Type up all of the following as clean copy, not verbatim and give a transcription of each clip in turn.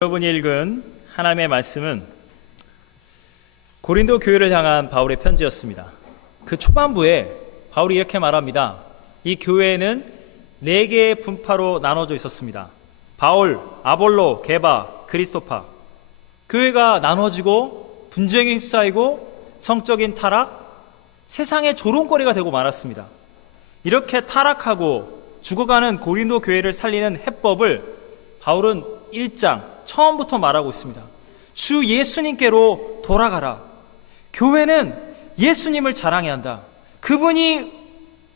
여러분이 읽은 하나님의 말씀은 고린도 교회를 향한 바울의 편지였습니다. 그 초반부에 바울이 이렇게 말합니다. 이 교회는 4개의 분파로 나눠져 있었습니다. 바울, 아볼로, 게바, 그리스도파. 교회가 나눠지고 분쟁에 휩싸이고 성적인 타락, 세상의 조롱거리가 되고 말았습니다. 이렇게 타락하고 죽어가는 고린도 교회를 살리는 해법을 바울은 1장 처음부터 말하고 있습니다. 주 예수님께로 돌아가라. 교회는 예수님을 자랑해야 한다. 그분이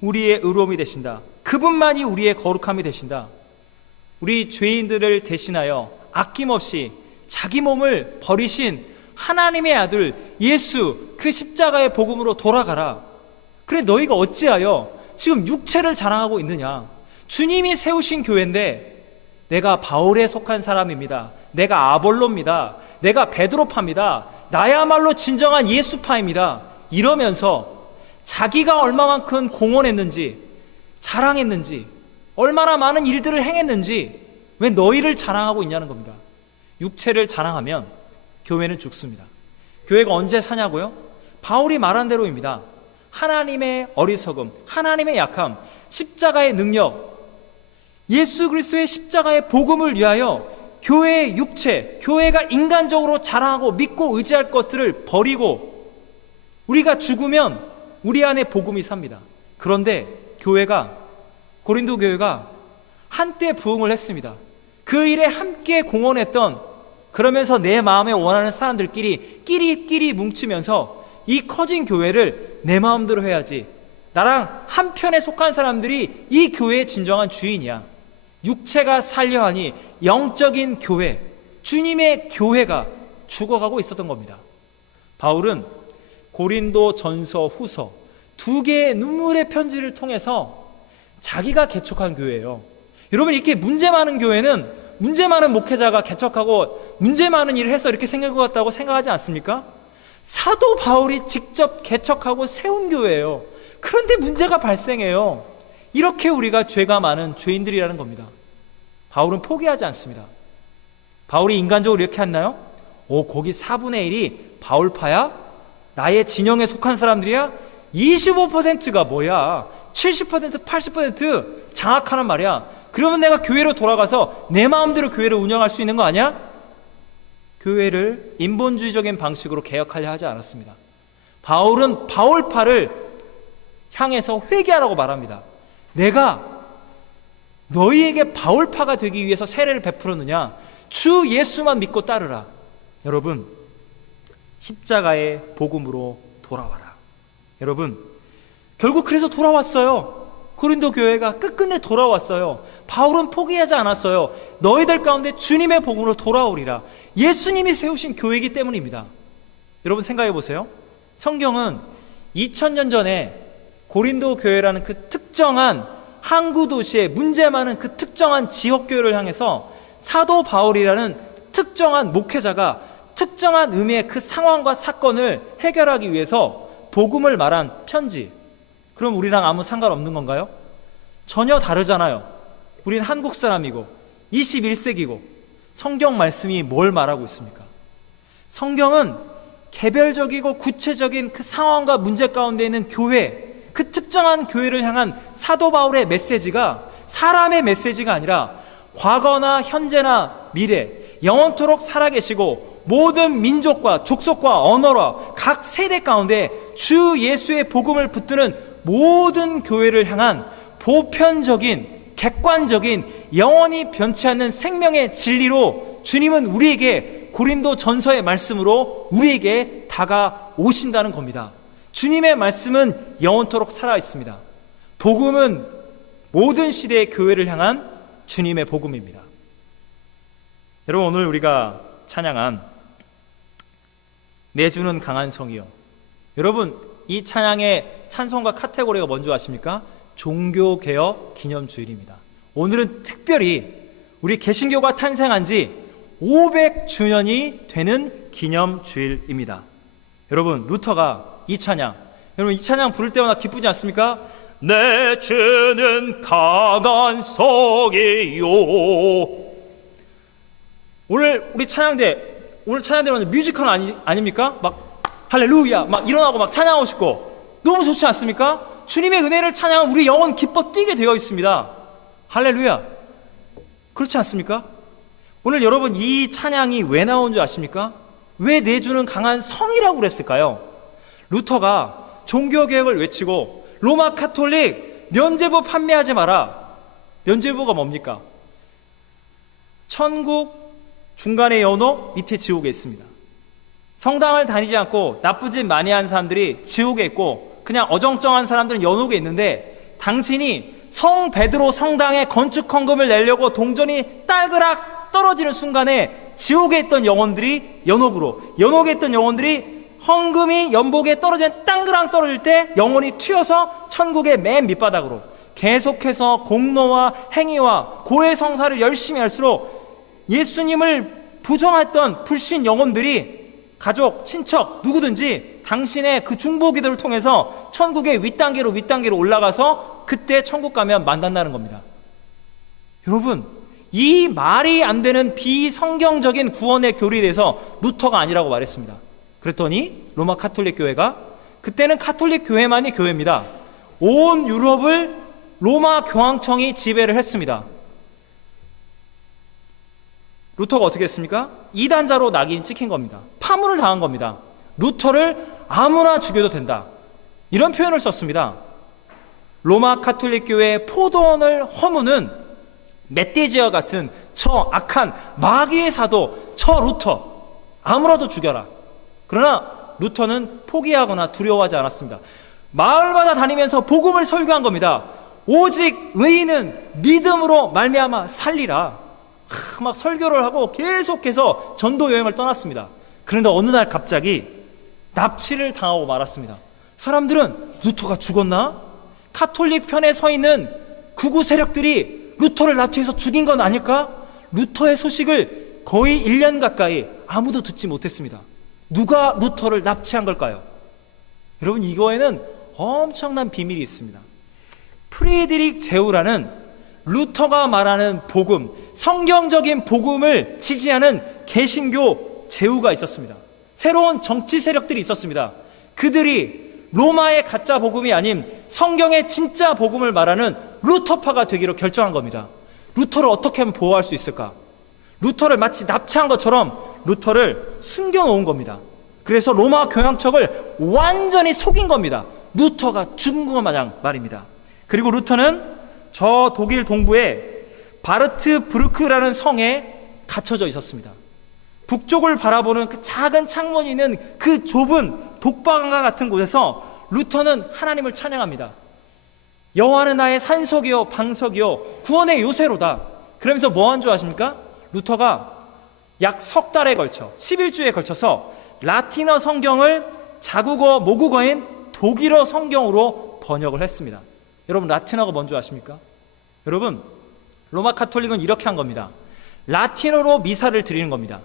우리의 의로움이 되신다. 그분만이 우리의 거룩함이 되신다. 우리 죄인들을 대신하여 아낌없이 자기 몸을 버리신 하나님의 아들 예수, 그 십자가의 복음으로 돌아가라. 그래, 너희가 어찌하여 지금 육체를 자랑하고 있느냐? 주님이 세우신 교회인데 내가 바울에 속한 사람입니다. 내가 아볼로입니다. 내가 베드로파입니다. 나야말로 진정한 예수파입니다. 이러면서 자기가 얼마만큼 공헌했는지, 자랑했는지, 얼마나 많은 일들을 행했는지 왜 너희를 자랑하고 있냐는 겁니다. 육체를 자랑하면 교회는 죽습니다. 교회가 언제 사냐고요? 바울이 말한 대로입니다. 하나님의 어리석음, 하나님의 약함, 십자가의 능력, 예수 그리스도의 십자가의 복음을 위하여 교회의 육체, 교회가 인간적으로 자랑하고 믿고 의지할 것들을 버리고 우리가 죽으면 우리 안에 복음이 삽니다. 그런데 고린도 교회가 한때 부흥을 했습니다. 그 일에 함께 공헌했던, 그러면서 내 마음에 원하는 사람들끼리 끼리 뭉치면서 이 커진 교회를 내 마음대로 해야지, 나랑 한편에 속한 사람들이 이 교회의 진정한 주인이야, 육체가 살려 하니 영적인 교회, 주님의 교회가 죽어가고 있었던 겁니다. 바울은 고린도 전서 후서 2개의 눈물의 편지를 통해서 자기가 개척한 교회예요. 여러분, 이렇게 문제 많은 교회는 문제 많은 목회자가 개척하고 문제 많은 일을 해서 이렇게 생긴 것 같다고 생각하지 않습니까? 사도 바울이 직접 개척하고 세운 교회예요. 그런데 문제가 발생해요. 이렇게 우리가 죄가 많은 죄인들이라는 겁니다. 바울은 포기하지 않습니다. 바울이 인간적으로 이렇게 했나요? 거기 4분의 1이 바울파야? 나의 진영에 속한 사람들이야? 25%가 뭐야? 70%, 80% 장악하는 말이야. 그러면 내가 교회로 돌아가서 내 마음대로 교회를 운영할 수 있는 거 아니야? 교회를 인본주의적인 방식으로 개혁하려 하지 않았습니다. 바울은 바울파를 향해서 회개하라고 말합니다. 내가 너희에게 바울파가 되기 위해서 세례를 베풀었느냐? 주 예수만 믿고 따르라. 여러분, 십자가의 복음으로 돌아와라. 여러분, 결국 그래서 돌아왔어요. 고린도 교회가 끝끝내 돌아왔어요. 바울은 포기하지 않았어요. 너희들 가운데 주님의 복음으로 돌아오리라. 예수님이 세우신 교회이기 때문입니다. 여러분, 생각해 보세요. 성경은 2000년 전에 고린도 교회라는 그 특정한 항구 도시에 문제 많은 그 특정한 지역교회를 향해서 사도 바울이라는 특정한 목회자가 특정한 의미의 그 상황과 사건을 해결하기 위해서 복음을 말한 편지. 그럼 우리랑 아무 상관없는 건가요? 전혀 다르잖아요. 우린 한국 사람이고 21세기고 성경 말씀이 뭘 말하고 있습니까? 성경은 개별적이고 구체적인 그 상황과 문제 가운데 있는 교회, 그 특정한 교회를 향한 사도 바울의 메시지가 사람의 메시지가 아니라 과거나 현재나 미래, 영원토록 살아계시고 모든 민족과 족속과 언어와 각 세대 가운데 주 예수의 복음을 붙드는 모든 교회를 향한 보편적인, 객관적인, 영원히 변치 않는 생명의 진리로 주님은 우리에게 고린도 전서의 말씀으로 우리에게 다가오신다는 겁니다. 주님의 말씀은 영원토록 살아있습니다. 복음은 모든 시대의 교회를 향한 주님의 복음입니다. 여러분, 오늘 우리가 찬양한 내 주는 강한 성이요. 여러분, 이 찬양의 찬송가 카테고리가 뭔지 아십니까? 종교개혁 기념주일입니다. 오늘은 특별히 우리 개신교가 탄생한 지 500주년이 되는 기념주일입니다. 여러분, 루터가 이 찬양, 여러분, 이 찬양 부를 때마다 기쁘지 않습니까? 내 주는 강한 성이요. 오늘 우리 오늘 찬양대는 뮤지컬 아닙니까? 막 할렐루야 막 일어나고 막 찬양하고 싶고 너무 좋지 않습니까? 주님의 은혜를 찬양하면 우리 영혼 기뻐 뛰게 되어 있습니다. 할렐루야. 그렇지 않습니까? 오늘 여러분 이 찬양이 왜 나온 줄 아십니까? 왜 내주는 강한 성이라고 그랬을까요? 루터가 종교개혁을 외치고 로마 카톨릭 면죄부 판매하지 마라. 면죄부가 뭡니까? 천국 중간에 연옥, 밑에 지옥에 있습니다. 성당을 다니지 않고 나쁜 짓 많이 한 사람들이 지옥에 있고 그냥 어정쩡한 사람들은 연옥에 있는데, 당신이 성 베드로 성당에 건축 헌금을 내려고 동전이 딸그락 떨어지는 순간에 지옥에 있던 영혼들이 연옥에 있던 영혼들이 헌금이 연복에 떨어지는 땅그랑 떨어질 때 영혼이 튀어서 천국의 맨 밑바닥으로 계속해서 공로와 행위와 고해 성사를 열심히 할수록 예수님을 부정했던 불신 영혼들이 가족, 친척, 누구든지 당신의 그 중보기도를 통해서 천국의 윗단계로 올라가서 그때 천국 가면 만난다는 겁니다. 여러분, 이 말이 안 되는 비성경적인 구원의 교리에 대해서 루터가 아니라고 말했습니다. 그랬더니 로마 카톨릭 교회가, 그때는 카톨릭 교회만이 교회입니다. 온 유럽을 로마 교황청이 지배를 했습니다. 루터가 어떻게 했습니까? 이단자로 낙인 찍힌 겁니다. 파문을 당한 겁니다. 루터를 아무나 죽여도 된다, 이런 표현을 썼습니다. 로마 카톨릭 교회의 포도원을 허무는 멧돼지와 같은 저 악한 마귀의 사도 저 루터 아무라도 죽여라. 그러나 루터는 포기하거나 두려워하지 않았습니다. 마을마다 다니면서 복음을 설교한 겁니다. 오직 의인은 믿음으로 말미암아 살리라. 막 설교를 하고 계속해서 전도 여행을 떠났습니다. 그런데 어느 날 갑자기 납치를 당하고 말았습니다. 사람들은 루터가 죽었나? 카톨릭 편에 서 있는 극우 세력들이 루터를 납치해서 죽인 건 아닐까? 루터의 소식을 거의 1년 가까이 아무도 듣지 못했습니다. 누가 루터를 납치한 걸까요? 여러분, 이거에는 엄청난 비밀이 있습니다. 프리드릭 제우라는 루터가 말하는 복음, 성경적인 복음을 지지하는 개신교 제후가 있었습니다. 새로운 정치 세력들이 있었습니다. 그들이 로마의 가짜 복음이 아닌 성경의 진짜 복음을 말하는 루터파가 되기로 결정한 겁니다. 루터를 어떻게 하면 보호할 수 있을까? 루터를 마치 납치한 것처럼 루터를 숨겨놓은 겁니다. 그래서 로마 교황청을 완전히 속인 겁니다. 루터가 죽은 것 마냥 말입니다. 그리고 루터는 저 독일 동부의 바르트브르크라는 성에 갇혀져 있었습니다. 북쪽을 바라보는 그 작은 창문이 있는 그 좁은 독방과 같은 곳에서 루터는 하나님을 찬양합니다. 여호와는 나의 산석이요 방석이요 구원의 요새로다. 그러면서 뭐 한 줄 아십니까? 루터가 약 석 달에 걸쳐 11주에 걸쳐서 라틴어 성경을 자국어 모국어인 독일어 성경으로 번역을 했습니다. 여러분, 라틴어가 뭔 줄 아십니까? 여러분, 로마 카톨릭은 이렇게 한 겁니다. 라틴어로 미사를 드리는 겁니다.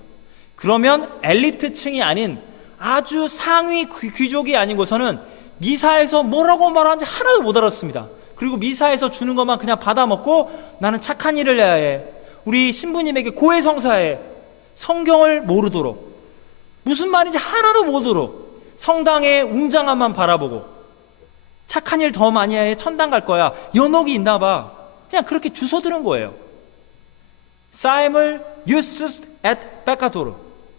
그러면 엘리트층이 아닌 아주 상위 귀족이 아닌 곳에서는 미사에서 뭐라고 말하는지 하나도 못 알았습니다. 그리고 미사에서 주는 것만 그냥 받아먹고 나는 착한 일을 해야 해, 우리 신부님에게 고해성사해, 성경을 모르도록, 무슨 말인지 하나도 모르도록 성당의 웅장함만 바라보고 착한 일 더 많이 해, 천당 갈 거야, 연옥이 있나 봐, 그냥 그렇게 주워 들은 거예요. 삶을 유스스 et peccator,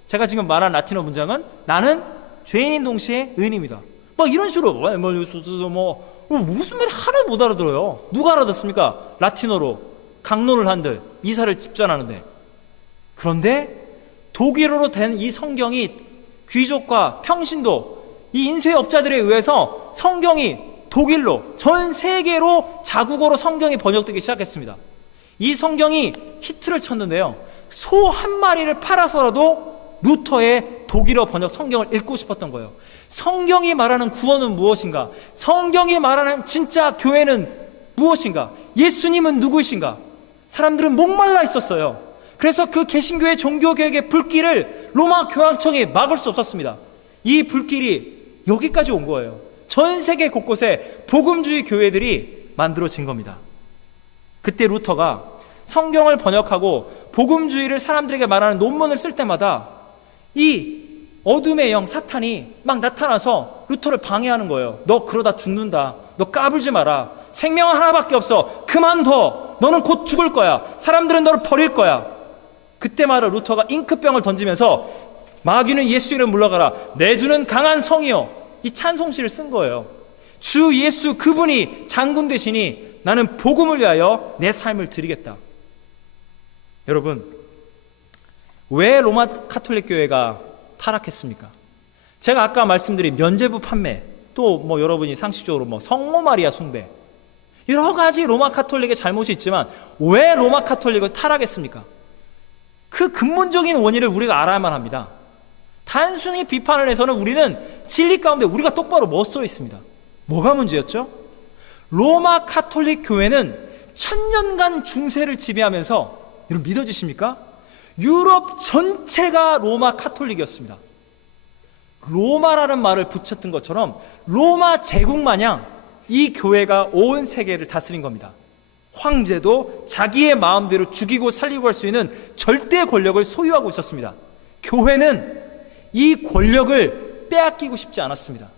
제가 지금 말한 라틴어 문장은 나는 죄인인 동시에 의인입니다. 막 이런 식으로 무슨 말 하나도 못 알아들어요. 누가 알아듣습니까? 라틴어로 강론을 한들 미사를 집전하는데. 그런데 독일어로 된 이 성경이 귀족과 평신도, 이 인쇄업자들에 의해서 성경이 독일로, 전 세계로 자국어로 성경이 번역되기 시작했습니다. 이 성경이 히트를 쳤는데요, 소 한 마리를 팔아서라도 루터의 독일어 번역 성경을 읽고 싶었던 거예요. 성경이 말하는 구원은 무엇인가? 성경이 말하는 진짜 교회는 무엇인가? 예수님은 누구이신가? 사람들은 목말라 있었어요. 그래서 그 개신교의 종교개혁의 불길을 로마 교황청이 막을 수 없었습니다. 이 불길이 여기까지 온 거예요. 전 세계 곳곳에 복음주의 교회들이 만들어진 겁니다. 그때 루터가 성경을 번역하고 복음주의를 사람들에게 말하는 논문을 쓸 때마다 이 어둠의 영 사탄이 막 나타나서 루터를 방해하는 거예요. 너 그러다 죽는다. 너 까불지 마라. 생명 하나밖에 없어. 그만둬. 너는 곧 죽을 거야. 사람들은 너를 버릴 거야. 그때마다 루터가 잉크병을 던지면서 마귀는 예수 이름 물러가라. 내 주는 강한 성이요. 이 찬송시를 쓴 거예요. 주 예수 그분이 장군 되시니 나는 복음을 위하여 내 삶을 드리겠다. 여러분, 왜 로마 카톨릭 교회가 타락했습니까? 제가 아까 말씀드린 면죄부 판매, 또 여러분이 상식적으로 성모 마리아 숭배, 여러 가지 로마 카톨릭의 잘못이 있지만 왜 로마 카톨릭은 타락했습니까? 그 근본적인 원인을 우리가 알아야만 합니다. 단순히 비판을 해서는 우리는 진리 가운데 우리가 똑바로 못 서 있습니다. 뭐가 문제였죠? 로마 카톨릭 교회는 1000년간 중세를 지배하면서, 여러분 믿어지십니까? 유럽 전체가 로마 카톨릭이었습니다. 로마라는 말을 붙였던 것처럼 로마 제국 마냥 이 교회가 온 세계를 다스린 겁니다. 황제도 자기의 마음대로 죽이고 살리고 할 수 있는 절대 권력을 소유하고 있었습니다. 교회는 이 권력을 빼앗기고 싶지 않았습니다.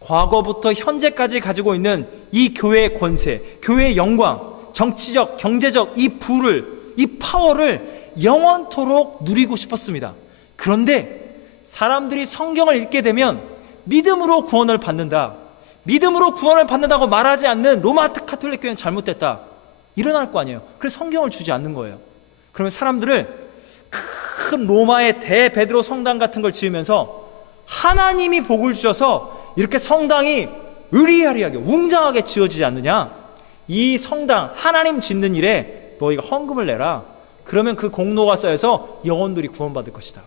과거부터 현재까지 가지고 있는 이 교회의 권세, 교회의 영광, 정치적, 경제적 이 부를, 이 파워를 영원토록 누리고 싶었습니다. 그런데 사람들이 성경을 읽게 되면 믿음으로 구원을 받는다, 믿음으로 구원을 받는다고 말하지 않는 로마 카톨릭 교회는 잘못됐다, 일어날 거 아니에요. 그래서 성경을 주지 않는 거예요. 그러면 사람들을 큰 로마의 대베드로 성당 같은 걸 지으면서 하나님이 복을 주셔서 이렇게 성당이 의리아리하게 웅장하게 지어지지 않느냐, 이 성당 하나님 짓는 일에 너희가 헌금을 내라. 그러면 그 공로가 쌓여서 영혼들이 구원받을 것이다.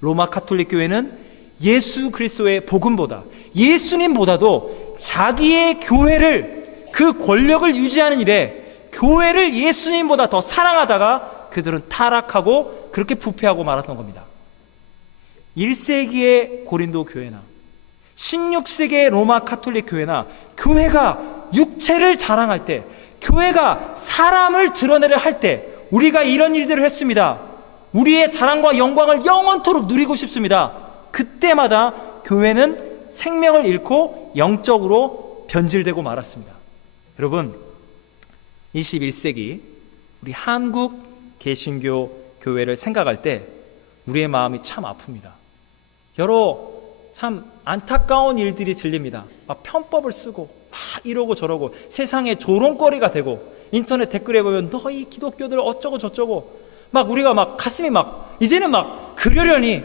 로마 카톨릭 교회는 예수 그리스도의 복음보다, 예수님보다도 자기의 교회를, 그 권력을 유지하는 일에 교회를 예수님보다 더 사랑하다가 그들은 타락하고 그렇게 부패하고 말았던 겁니다. 1세기의 고린도 교회나 16세기의 로마 카톨릭 교회나 교회가 육체를 자랑할 때, 교회가 사람을 드러내려 할 때 우리가 이런 일들을 했습니다. 우리의 자랑과 영광을 영원토록 누리고 싶습니다. 그때마다 교회는 생명을 잃고 영적으로 변질되고 말았습니다. 여러분, 21세기 우리 한국 개신교 교회를 생각할 때 우리의 마음이 참 아픕니다. 여러 참 안타까운 일들이 들립니다. 막 편법을 쓰고 막 이러고 저러고 세상에 조롱거리가 되고, 인터넷 댓글에 보면 너희 기독교들 어쩌고 저쩌고, 막 우리가 막 가슴이 막 이제는 막 그러려니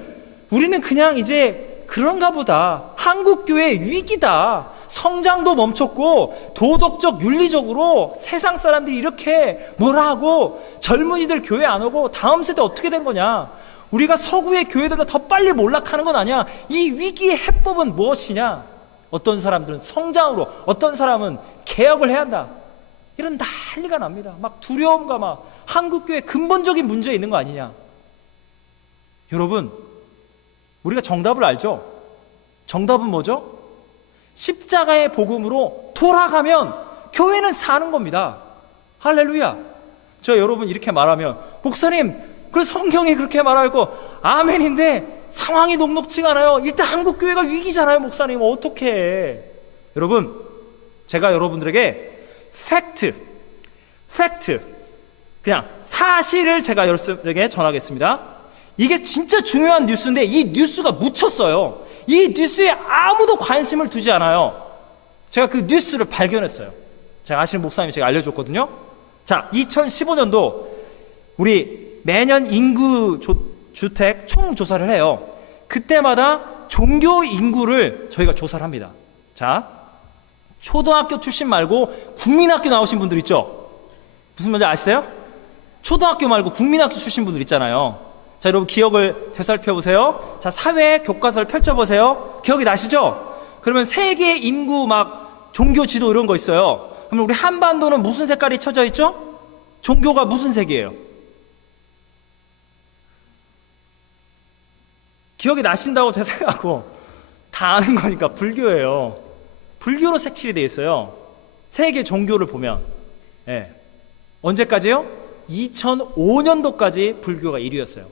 우리는 그냥 이제 그런가 보다, 한국교회 위기다, 성장도 멈췄고 도덕적 윤리적으로 세상 사람들이 이렇게 뭐라 하고 젊은이들 교회 안 오고 다음 세대 어떻게 된 거냐, 우리가 서구의 교회들보다 더 빨리 몰락하는 건 아니야, 이 위기의 해법은 무엇이냐, 어떤 사람들은 성장으로, 어떤 사람은 개혁을 해야 한다, 이런 난리가 납니다. 막 두려움과 막 한국교회 근본적인 문제에 있는 거 아니냐. 여러분, 우리가 정답을 알죠? 정답은 뭐죠? 십자가의 복음으로 돌아가면 교회는 사는 겁니다. 할렐루야. 저 여러분 이렇게 말하면, 목사님 그 성경이 그렇게 말하고 아멘인데 상황이 녹록지가 않아요. 일단 한국교회가 위기잖아요. 목사님 어떻게 해. 여러분, 제가 여러분들에게 팩트, 그냥 사실을 제가 여러분에게 전하겠습니다. 이게 진짜 중요한 뉴스인데 이 뉴스가 묻혔어요. 이 뉴스에 아무도 관심을 두지 않아요. 제가 그 뉴스를 발견했어요. 제가 아시는 목사님이 제가 알려줬거든요. 자, 2015년도 우리 매년 인구 주택 총조사를 해요. 그때마다 종교 인구를 저희가 조사를 합니다. 자, 초등학교 출신 말고 국민학교 나오신 분들 있죠? 무슨 말인지 아시세요? 초등학교 말고 국민학교 출신 분들 있잖아요. 자, 여러분 기억을 되살펴 보세요. 자, 사회 교과서를 펼쳐보세요. 기억이 나시죠? 그러면 세계 인구 막 종교 지도 이런 거 있어요. 그러면 우리 한반도는 무슨 색깔이 쳐져 있죠? 종교가 무슨 색이에요? 기억이 나신다고 제가 생각하고 다 아는 거니까 불교예요. 불교로 색칠이 되어 있어요. 세계 종교를 보면. 예. 언제까지요? 2005년도까지 불교가 1위였어요.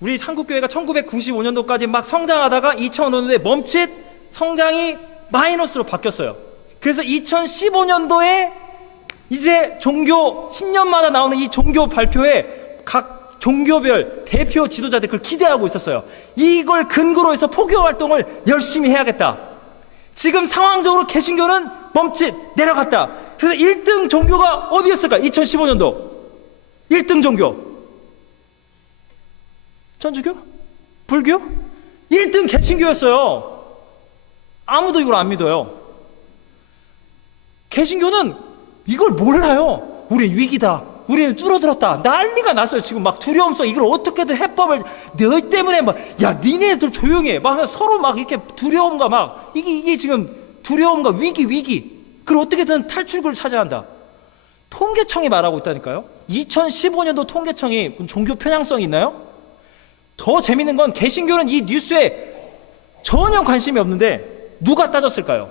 우리 한국교회가 1995년도까지 막 성장하다가 2005년도에 멈칫 성장이 마이너스로 바뀌었어요. 그래서 2015년도에 이제 종교 10년마다 나오는 이 종교 발표에 각 종교별 대표 지도자들 그걸 기대하고 있었어요. 이걸 근거로 해서 포교 활동을 열심히 해야겠다. 지금 상황적으로 개신교는 멈칫 내려갔다. 그래서 1등 종교가 어디였을까? 2015년도 1등 종교 천주교? 불교? 1등 개신교였어요. 아무도 이걸 안 믿어요. 개신교는 이걸 몰라요. 우린 위기다, 우리는 줄어들었다, 난리가 났어요. 지금 막 두려움 속 이걸 어떻게든 해법을 너희 때문에 막, 야 니네들 조용히 해, 막 서로 막 이렇게 두려움과 막 이게 지금 두려움과 위기 그걸 어떻게든 탈출구를 찾아야 한다. 통계청이 말하고 있다니까요. 2015년도 통계청이 종교 편향성이 있나요? 더 재밌는 건 개신교는 이 뉴스에 전혀 관심이 없는데 누가 따졌을까요?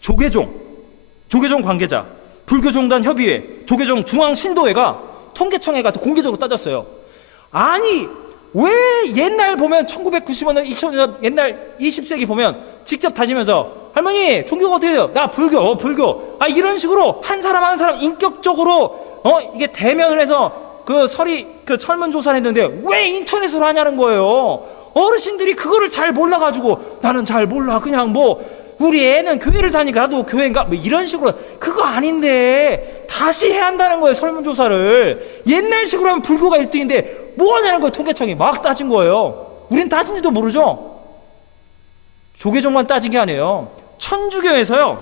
조계종 관계자, 불교종단 협의회, 조계종 중앙신도회가 통계청에 가서 공개적으로 따졌어요. 아니 왜 옛날 보면 1990년 2000년 옛날 20세기 보면 직접 다니면서 할머니 종교가 어떻게 돼요? 나 불교. 이런 식으로 한 사람 인격적으로 이게 대면을 해서 그 설문조사를 했는데 왜 인터넷으로 하냐는 거예요. 어르신들이 그거를 잘 몰라가지고 나는 잘 몰라, 그냥 뭐 우리 애는 교회를 다니까 나도 교회인가 뭐 이런 식으로. 그거 아닌데 다시 해야 한다는 거예요. 설문조사를 옛날식으로 하면 불교가 1등인데 뭐 하냐는 거예요. 통계청이 막 따진 거예요. 우린 따진지도 모르죠. 조계종만 따진 게 아니에요. 천주교에서요,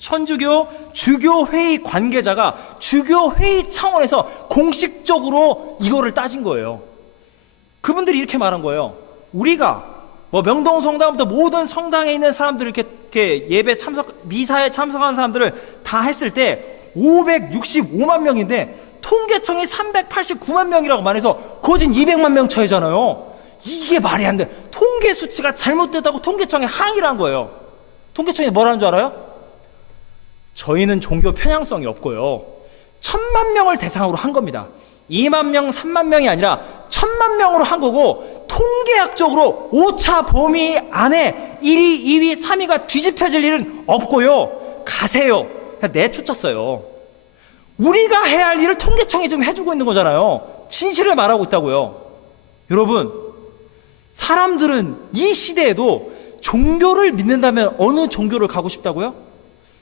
천주교 주교회의 관계자가 주교회의 차원에서 공식적으로 이거를 따진 거예요. 그분들이 이렇게 말한 거예요. 우리가 뭐 명동성당부터 모든 성당에 있는 사람들 이렇게 예배 미사에 참석하는 사람들을 다 했을 때 565만 명인데 통계청이 389만 명이라고 말해서 거진 200만 명 차이잖아요. 이게 말이 안 돼. 통계 수치가 잘못됐다고 통계청에 항의를 한 거예요. 통계청이 뭐라는 줄 알아요? 저희는 종교 편향성이 없고요, 1000만 명을 대상으로 한 겁니다. 2만 명, 3만 명이 아니라 1000만 명으로 한 거고, 통계학적으로 오차 범위 안에 1위, 2위, 3위가 뒤집혀질 일은 없고요. 가세요. 그냥 내쫓았어요. 우리가 해야 할 일을 통계청이 지금 해주고 있는 거잖아요. 진실을 말하고 있다고요. 여러분, 사람들은 이 시대에도 종교를 믿는다면 어느 종교를 가고 싶다고요?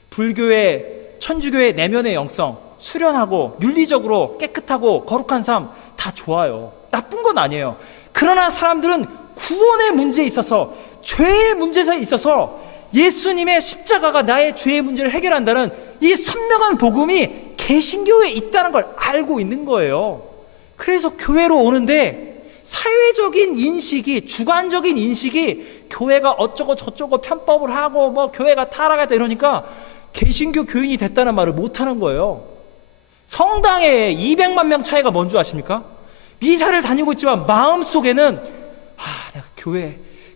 불교의, 천주교의 내면의 영성, 수련하고 윤리적으로 깨끗하고 거룩한 삶 다 좋아요. 나쁜 건 아니에요. 그러나 사람들은 구원의 문제에 있어서, 죄의 문제에 있어서 예수님의 십자가가 나의 죄의 문제를 해결한다는 이 선명한 복음이 개신교에 있다는 걸 알고 있는 거예요. 그래서 교회로 오는데 사회적인 인식이, 주관적인 인식이 교회가 어쩌고 저쩌고 편법을 하고 뭐 교회가 타락했다 이러니까 개신교 교인이 됐다는 말을 못하는 거예요. 성당에 200만 명 차이가 뭔 줄 아십니까? 미사를 다니고 있지만 마음속에는 내가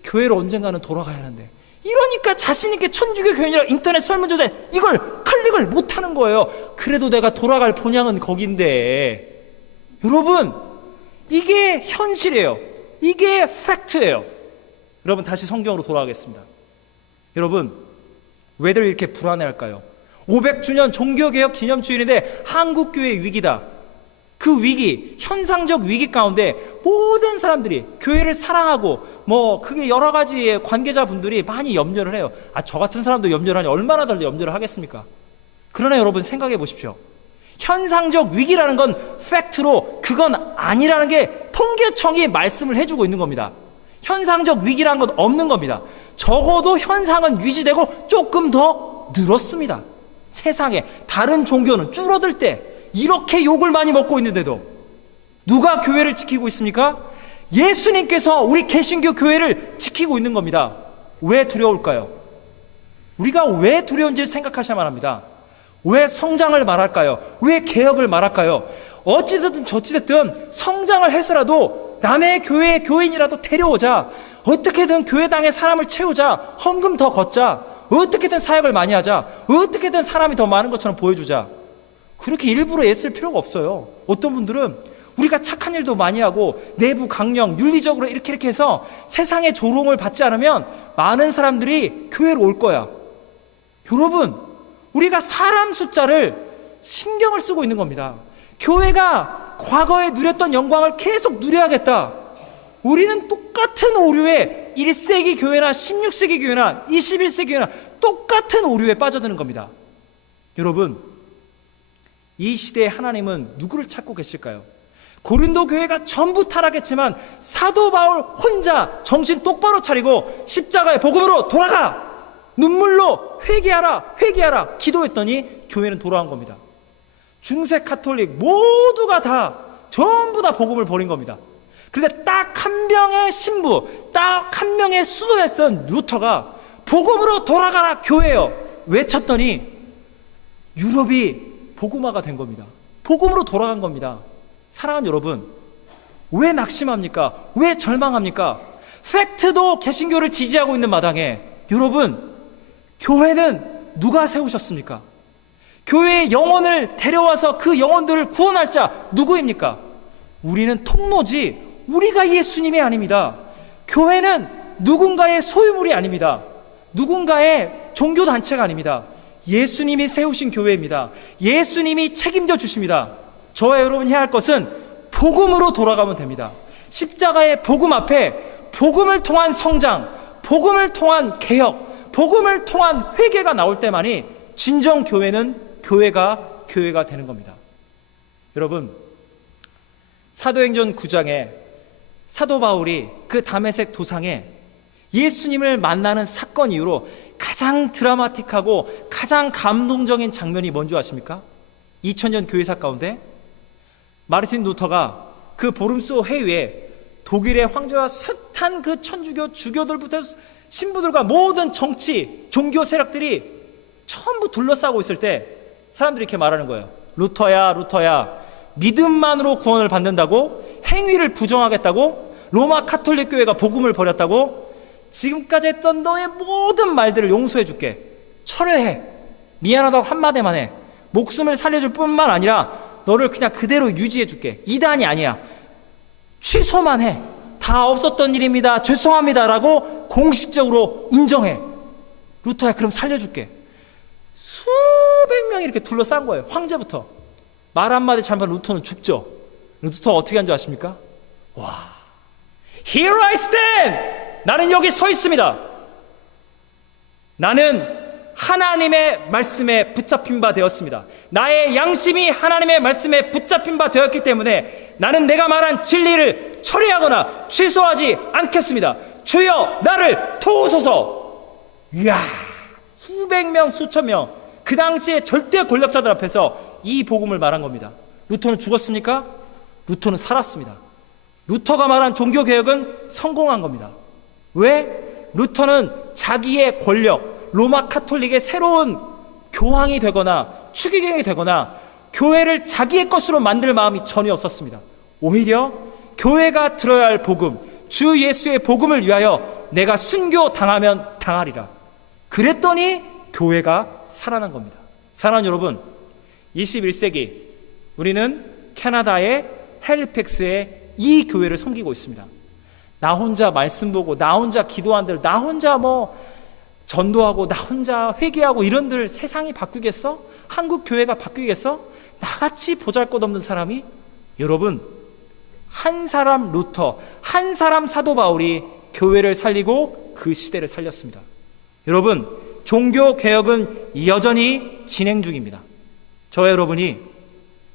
교회로 언젠가는 돌아가야 하는데, 이러니까 자신있게 천주교 교인이라 인터넷 설문조사에 이걸 클릭을 못하는 거예요. 그래도 내가 돌아갈 본향은 거긴데. 여러분, 이게 현실이에요. 이게 팩트예요. 여러분, 다시 성경으로 돌아가겠습니다. 여러분, 왜들 이렇게 불안해할까요? 500주년 종교개혁 기념주일인데 한국교회의 위기다. 그 위기, 현상적 위기 가운데 모든 사람들이 교회를 사랑하고 뭐 그게 여러 가지의 관계자분들이 많이 염려를 해요. 저 같은 사람도 염려를 하니 얼마나 더 염려를 하겠습니까? 그러나 여러분, 생각해 보십시오. 현상적 위기라는 건 팩트로 그건 아니라는 게 통계청이 말씀을 해주고 있는 겁니다. 현상적 위기라는 건 없는 겁니다. 적어도 현상은 유지되고 조금 더 늘었습니다. 세상에 다른 종교는 줄어들 때 이렇게 욕을 많이 먹고 있는데도 누가 교회를 지키고 있습니까? 예수님께서 우리 개신교 교회를 지키고 있는 겁니다. 왜 두려울까요? 우리가 왜 두려운지를 생각하셔야만 합니다. 왜 성장을 말할까요? 왜 개혁을 말할까요? 어찌됐든 저찌됐든 성장을 해서라도 남의 교회의 교인이라도 데려오자, 어떻게든 교회당에 사람을 채우자, 헌금 더 걷자, 어떻게든 사역을 많이 하자, 어떻게든 사람이 더 많은 것처럼 보여주자. 그렇게 일부러 애쓸 필요가 없어요. 어떤 분들은 우리가 착한 일도 많이 하고 내부 강령, 윤리적으로 이렇게 해서 세상의 조롱을 받지 않으면 많은 사람들이 교회로 올 거야. 여러분, 우리가 사람 숫자를 신경을 쓰고 있는 겁니다. 교회가 과거에 누렸던 영광을 계속 누려야겠다. 우리는 똑같은 오류에 1세기 교회나 16세기 교회나 21세기 교회나 똑같은 오류에 빠져드는 겁니다. 여러분, 이 시대에 하나님은 누구를 찾고 계실까요? 고린도 교회가 전부 타락했지만 사도 바울 혼자 정신 똑바로 차리고 십자가의 복음으로 돌아가! 눈물로 회개하라 기도했더니 교회는 돌아간 겁니다. 중세 카톨릭 모두가 다 전부 다 복음을 버린 겁니다. 그런데 딱 한 명의 신부, 딱 한 명의 수도였던 루터가 복음으로 돌아가라 교회요 외쳤더니 유럽이 복음화가 된 겁니다. 복음으로 돌아간 겁니다. 사랑하는 여러분, 왜 낙심합니까? 왜 절망합니까? 팩트도 개신교를 지지하고 있는 마당에 여러분, 교회는 누가 세우셨습니까? 교회의 영혼을 데려와서 그 영혼들을 구원할 자 누구입니까? 우리는 통로지 우리가 예수님이 아닙니다. 교회는 누군가의 소유물이 아닙니다. 누군가의 종교단체가 아닙니다. 예수님이 세우신 교회입니다. 예수님이 책임져 주십니다. 저와 여러분이 해야 할 것은 복음으로 돌아가면 됩니다. 십자가의 복음 앞에 복음을 통한 성장, 복음을 통한 개혁, 복음을 통한 회개가 나올 때만이 진정 교회는 교회가 되는 겁니다. 여러분, 사도행전 9장에 사도 바울이 그 다메섹 도상에 예수님을 만나는 사건 이후로 가장 드라마틱하고 가장 감동적인 장면이 뭔지 아십니까? 2000년 교회사 가운데 마르틴 루터가 그 보름스 회의에 독일의 황제와 숱한 그 천주교 주교들부터 신부들과 모든 정치, 종교 세력들이 전부 둘러싸고 있을 때 사람들이 이렇게 말하는 거예요. 루터야, 믿음만으로 구원을 받는다고? 행위를 부정하겠다고? 로마 카톨릭 교회가 복음을 버렸다고? 지금까지 했던 너의 모든 말들을 용서해 줄게. 철회해. 미안하다고 한마디만 해. 목숨을 살려줄 뿐만 아니라 너를 그냥 그대로 유지해 줄게. 이단이 아니야. 취소만 해. 다 없었던 일입니다. 죄송합니다. 라고 공식적으로 인정해. 루터야, 그럼 살려줄게. 수백 명이 이렇게 둘러싼 거예요. 황제부터. 말 한마디 잘못하면 루터는 죽죠. 루터 어떻게 한 줄 아십니까? 와, Here I stand! 나는 여기 서 있습니다. 나는 하나님의 말씀에 붙잡힌 바 되었습니다. 나의 양심이 하나님의 말씀에 붙잡힌 바 되었기 때문에 나는 내가 말한 진리를 처리하거나 취소하지 않겠습니다. 주여 나를 도우소서. 이야, 수백 명, 수천 명, 그 당시에 절대 권력자들 앞에서 이 복음을 말한 겁니다. 루터는 죽었습니까? 루터는 살았습니다. 루터가 말한 종교개혁은 성공한 겁니다. 왜? 루터는 자기의 권력, 로마 카톨릭의 새로운 교황이 되거나 추기경이 되거나 교회를 자기의 것으로 만들 마음이 전혀 없었습니다. 오히려 교회가 들어야 할 복음, 주 예수의 복음을 위하여 내가 순교당하면 당하리라. 그랬더니 교회가 살아난 겁니다. 사랑하는 여러분, 21세기 우리는 캐나다의 헬리팩스에 이 교회를 섬기고 있습니다. 나 혼자 말씀 보고 나 혼자 기도한들, 나 혼자 전도하고 나 혼자 회개하고 이런들 세상이 바뀌겠어? 한국 교회가 바뀌겠어? 나같이 보잘것없는 사람이? 여러분, 한 사람 루터, 한 사람 사도 바울이 교회를 살리고 그 시대를 살렸습니다. 여러분, 종교개혁은 여전히 진행 중입니다. 저와 여러분이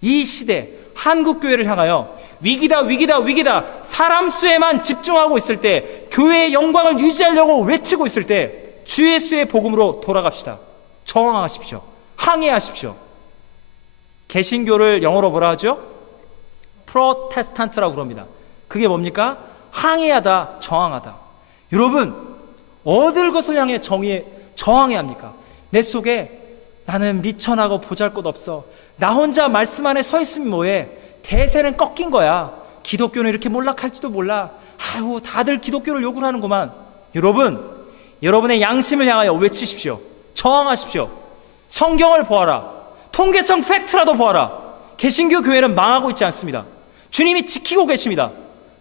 이 시대 한국교회를 향하여 위기다 사람 수에만 집중하고 있을 때, 교회의 영광을 유지하려고 외치고 있을 때 주 예수의 복음으로 돌아갑시다. 저항하십시오. 항의하십시오. 개신교를 영어로 뭐라 하죠? 프로테스탄트라고 그럽니다. 그게 뭡니까? 항의하다, 저항하다. 여러분, 어딜 것을 향해 저항해야 합니까? 내 속에 나는 미천하고 보잘것없어, 나 혼자 말씀 안에 서 있으면 뭐해, 대세는 꺾인 거야, 기독교는 이렇게 몰락할지도 몰라, 아유 다들 기독교를 욕을 하는구만. 여러분, 여러분의 양심을 향하여 외치십시오. 저항하십시오. 성경을 보아라. 통계청 팩트라도 보아라. 개신교 교회는 망하고 있지 않습니다. 주님이 지키고 계십니다.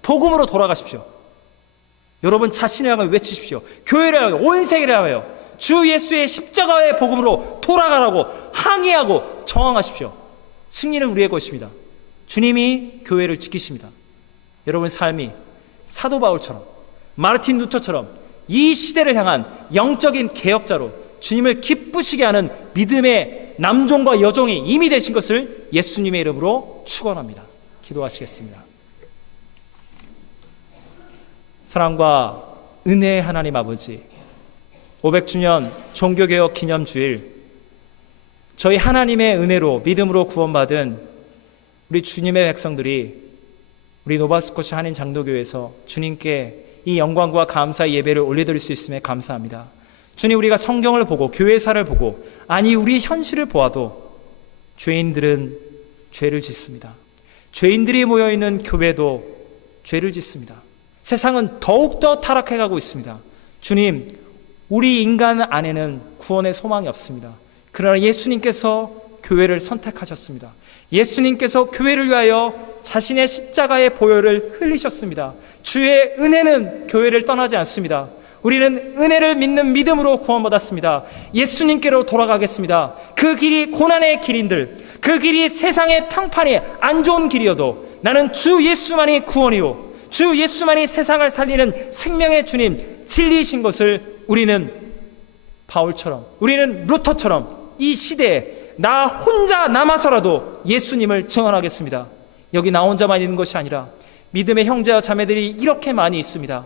복음으로 돌아가십시오. 여러분 자신을 향해 외치십시오. 교회를 향하여, 온 세계를 향하여 주 예수의 십자가의 복음으로 돌아가라고 항의하고 저항하십시오. 승리는 우리의 것입니다. 주님이 교회를 지키십니다. 여러분 삶이 사도 바울처럼, 마르틴 루터처럼 이 시대를 향한 영적인 개혁자로 주님을 기쁘시게 하는 믿음의 남종과 여종이 이미 되신 것을 예수님의 이름으로 축원합니다. 기도하시겠습니다. 사랑과 은혜의 하나님 아버지, 500주년 종교개혁 기념주일, 저희 하나님의 은혜로 믿음으로 구원받은 우리 주님의 백성들이 우리 노바스코시 한인 장로교회에서 주님께 이 영광과 감사의 예배를 올려드릴 수 있음에 감사합니다. 주님, 우리가 성경을 보고 교회사를 보고, 아니 우리 현실을 보아도 죄인들은 죄를 짓습니다. 죄인들이 모여있는 교회도 죄를 짓습니다. 세상은 더욱더 타락해가고 있습니다. 주님, 우리 인간 안에는 구원의 소망이 없습니다. 그러나 예수님께서 교회를 선택하셨습니다. 예수님께서 교회를 위하여 자신의 십자가의 보혈을 흘리셨습니다. 주의 은혜는 교회를 떠나지 않습니다. 우리는 은혜를 믿는 믿음으로 구원받았습니다. 예수님께로 돌아가겠습니다. 그 길이 고난의 길인들, 그 길이 세상의 평판이 안 좋은 길이어도 나는 주 예수만이 구원이요, 주 예수만이 세상을 살리는 생명의 주님, 진리이신 것을 우리는 바울처럼, 우리는 루터처럼 이 시대에 나 혼자 남아서라도 예수님을 증언하겠습니다. 여기 나 혼자만 있는 것이 아니라 믿음의 형제와 자매들이 이렇게 많이 있습니다.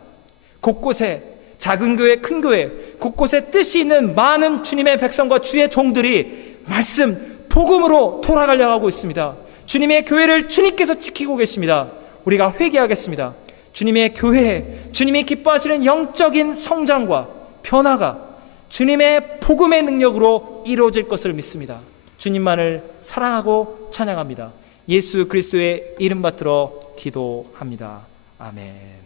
곳곳에 작은 교회, 큰 교회, 곳곳에 뜻이 있는 많은 주님의 백성과 주의 종들이 말씀, 복음으로 돌아가려고 하고 있습니다. 주님의 교회를 주님께서 지키고 계십니다. 우리가 회개하겠습니다. 주님의 교회에 주님이 기뻐하시는 영적인 성장과 변화가 주님의 복음의 능력으로 이루어질 것을 믿습니다. 주님만을 사랑하고 찬양합니다. 예수 그리스도의 이름 받들어 기도합니다. 아멘.